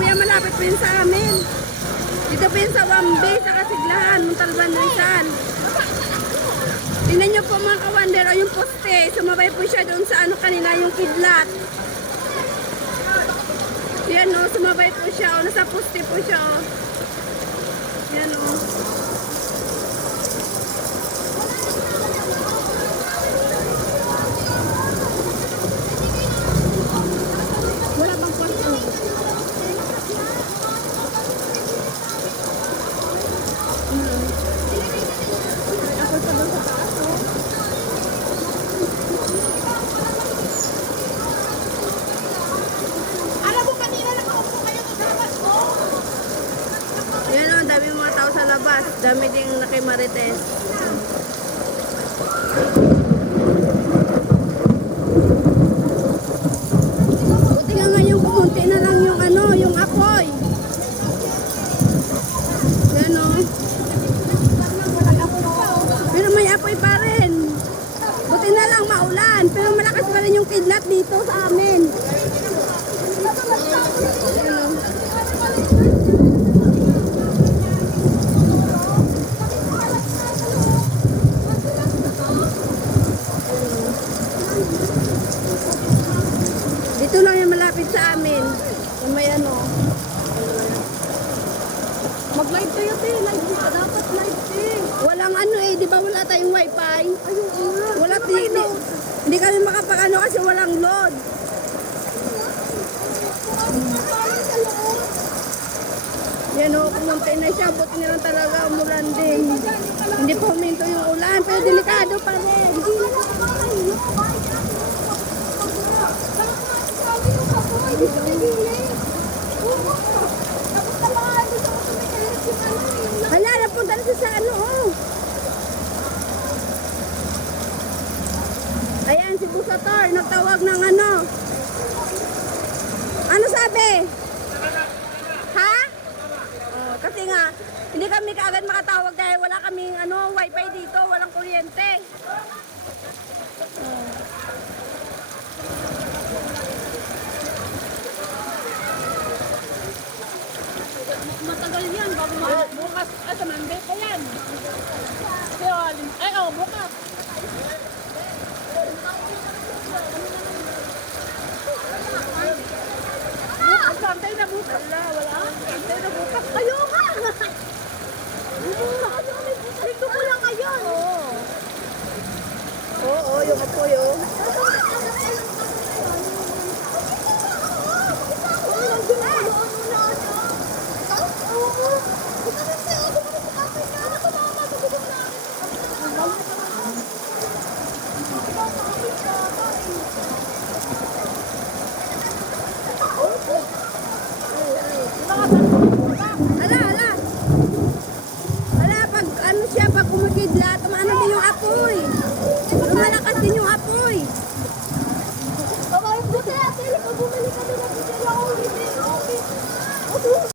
po yan, malapit po yun sa amin. Dito po yun sa Wambi, sa Kasiglahan, Montalban, Rizal. Tingnan nyo po mga kawander, o yung poste, sumabay po siya doon sa ano kanina, yung kidlat. Yan o, sumabay po siya o, nasa poste po siya o. Yan o. Wala bang poste? Ako sa doon sa taas o. Alam mo, kanina nakaupo kayo sa labas mo. Yan o, dami mga tao sa labas. Dami ding nakimarites. Buti nga ngayon kumunti na lang yung ano, yung apoy. Yan o. Pero may apoy pa rin. Buti na lang maulan. Pero malakas pa rin yung kidlat dito sa amin. Yan o. Dito lang yung malapit sa amin. Yung may ano. Mag-live kayo, te. Live ka. Dapat live, te. Walang ano eh, di ba wala tayong wifi? Ayun, nga. Wala, hindi kami makapag-ano kasi walang load. Yan o, pumunta na siya. Buti na lang talaga umulan din. Hindi pa huminto yung ulan, pero delikado pa rin. Hala, napunta na siya sa ano oh. Ayan, si Busator, nagtawag ng ano. Ano sabi? Ha? Oh, kasi nga, hindi kami kaagad makatawag dahil wala kaming ano, wifi dito, walang kuryente. Matagal yan. Bago bukas. Sa Monday pa yan. Ay, oh, bukas. Santay na bukas. Wala. Santay na bukas. Kayo nga. Dito ko lang ngayon. Oo, yung apoy oh. Hala, hala. Hala, pag ano siya, pag kumikidlat, ano